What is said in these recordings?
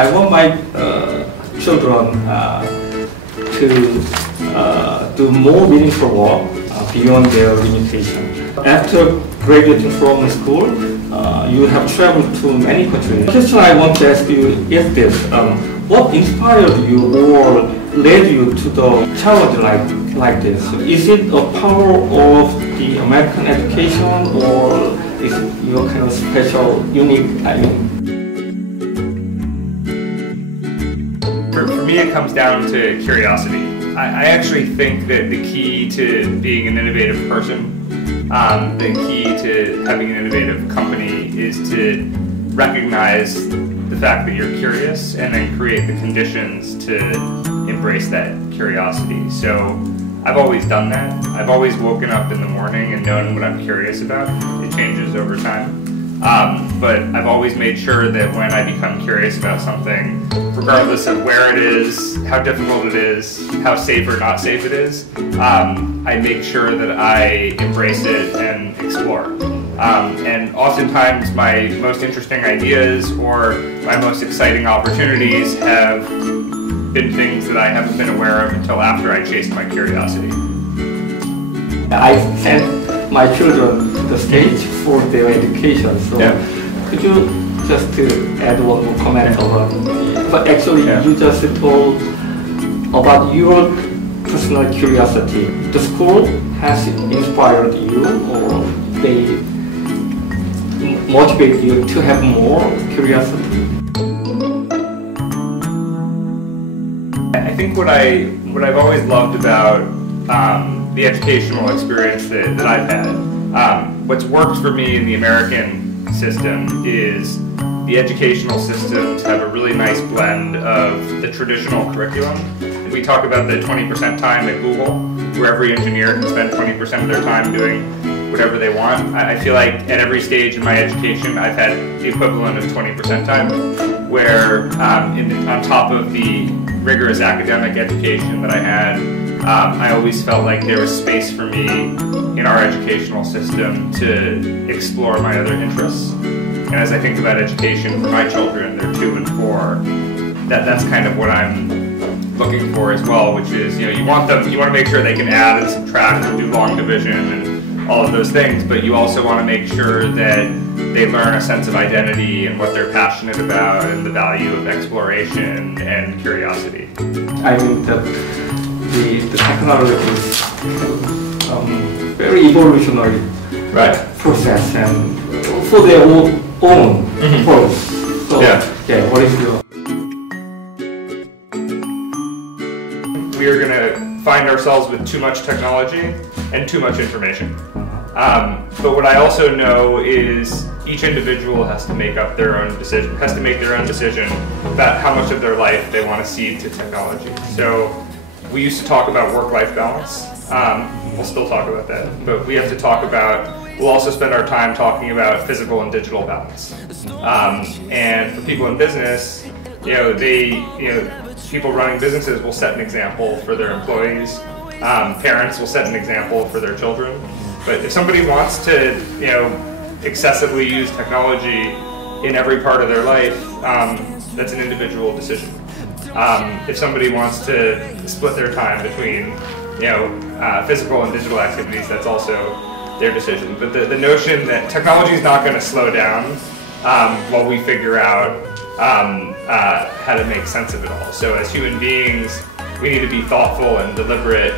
I want my children to do more meaningful work beyond their limitation. After graduating from school, you have traveled to many countries. The question I want to ask you is this. What inspired you or led you to the challenge like this? Is it a power of the American education, or is it your kind of special, unique? For me, it comes down to curiosity. I actually think that the key to being an innovative person, the key to having an innovative company, is to recognize the fact that you're curious and then create the conditions to embrace that curiosity. So I've always done that. I've always woken up in the morning and known what I'm curious about. It changes over time. But I've always made sure that when I become curious about something, regardless of where it is, how difficult it is, how safe or not safe it is, I make sure that I embrace it and explore. And oftentimes my most interesting ideas or my most exciting opportunities have been things that I haven't been aware of until after I chased my curiosity. I sent my children to the stage for their education, so could you just add one more comment about but actually you just told about your personal curiosity. The school has inspired you, or they motivate you to have more curiosity? I think what I've always loved about the educational experience that I've had, what's worked for me in the American system is the educational systems have a really nice blend of the traditional curriculum. We talk about the 20% time at Google, where every engineer can spend 20% of their time doing whatever they want. I feel like at every stage in my education, I've had the equivalent of 20% time, where on top of the rigorous academic education that I had, I always felt like there was space for me in our educational system to explore my other interests. And as I think about education for my children, they're 2 and 4, that's kind of what I'm looking for as well, which is, you want to make sure they can add and subtract and do long division and all of those things, but you also want to make sure that they learn a sense of identity and what they're passionate about and the value of exploration and curiosity. I mean, the technology is very evolutionary process and for their own purpose. So, what is your... We are going to find ourselves with too much technology and too much information. But what I also know is each individual has to make their own decision about how much of their life they want to cede to technology. So we used to talk about work-life balance. We'll still talk about that, but we have to talk about, we'll also spend our time talking about physical and digital balance. And for people in business, people running businesses will set an example for their employees. Parents will set an example for their children. But if somebody wants to, excessively use technology in every part of their life, that's an individual decision. If somebody wants to split their time between, physical and digital activities, that's also their decision. But the notion that technology is not going to slow down while we figure out how to make sense of it all. So as human beings, we need to be thoughtful and deliberate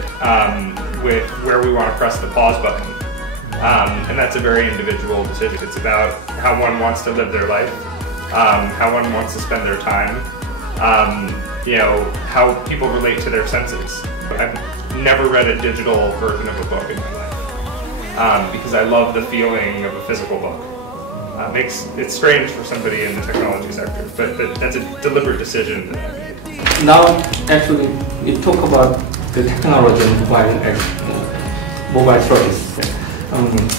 with where we want to press the pause button. And that's a very individual decision. It's about how one wants to live their life, how one wants to spend their time, how people relate to their senses. I've never read a digital version of a book in my life because I love the feeling of a physical book. It's strange for somebody in the technology sector, but that's a deliberate decision that I made. Now, actually, we talk about the technology and mobile service.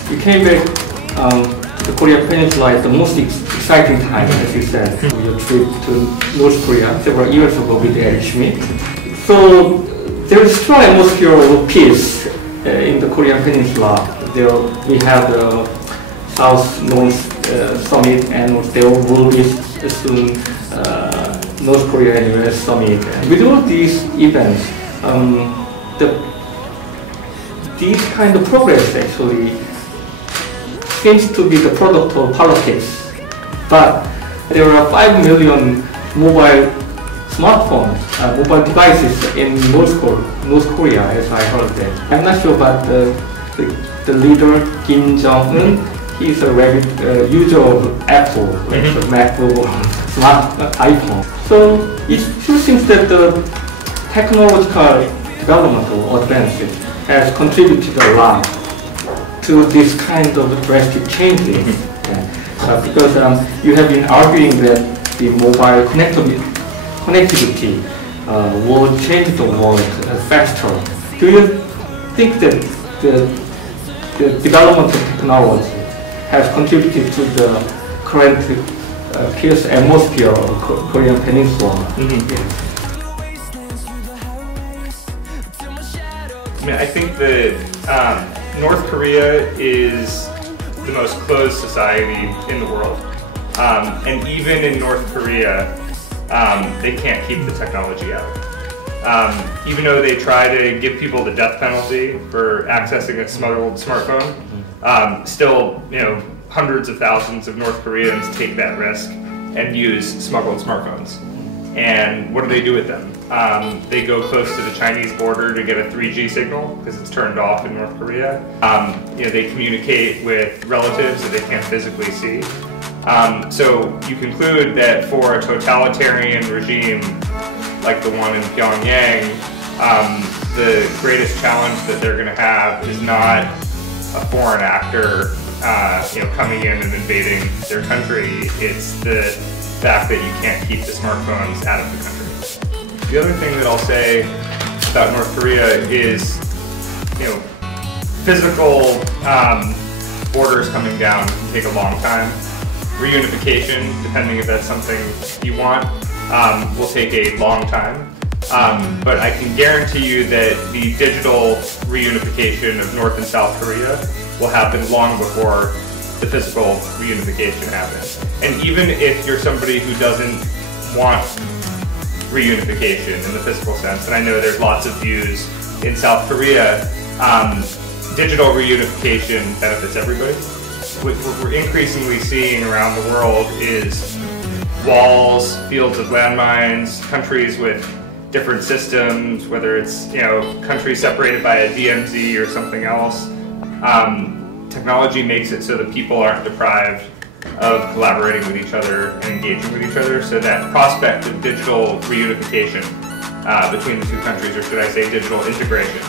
You came back to the Korean Peninsula at the most exciting time, as you said, your trip to North Korea several years ago with Eric Schmidt. So there is a strong atmosphere of peace in the Korean Peninsula. There we have the South-North Summit, and there will be soon North Korea and US summit. With all these events, these kind of progress actually seems to be the product of politics. But there are 5 million mobile smartphones, mobile devices in North Korea, as I heard that. I'm not sure about the leader Kim Jong-un. He's a regular user of Apple, like the MacBook or smart iPhone. So it sure seems that the technological development or advances has contributed a lot to this kind of drastic changes. Because you have been arguing that the mobile connectivity will change the world faster. Do you think that the development of technology has contributed to the current chaos atmosphere of the Korean Peninsula? I mean, I think that North Korea is the most closed society in the world. And even in North Korea, they can't keep the technology out. Even though they try to give people the death penalty for accessing a smuggled smartphone, still, hundreds of thousands of North Koreans take that risk and use smuggled smartphones. And what do they do with them? They go close to the Chinese border to get a 3G signal because it's turned off in North Korea. They communicate with relatives that they can't physically see. So you conclude that for a totalitarian regime like the one in Pyongyang, the greatest challenge that they're going to have is not a foreign actor coming in and invading their country. It's the fact that you can't keep the smartphones out of the country. The other thing that I'll say about North Korea is, physical borders coming down can take a long time. Reunification, depending if that's something you want, will take a long time. But I can guarantee you that the digital reunification of North and South Korea will happen long before the physical reunification happens. And even if you're somebody who doesn't want reunification in the physical sense, and I know there's lots of views in South Korea, digital reunification benefits everybody. What we're increasingly seeing around the world is walls, fields of landmines, countries with different systems, whether it's countries separated by a DMZ or something else. Technology makes it so that people aren't deprived of collaborating with each other and engaging with each other, so that prospect of digital reunification between the two countries, or should I say digital integration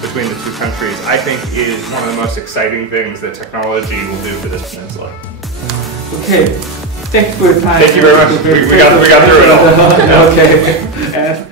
between the two countries, I think is one of the most exciting things that technology will do for this peninsula. Okay, thanks for your time. Thank you very much. We got through it all. Okay.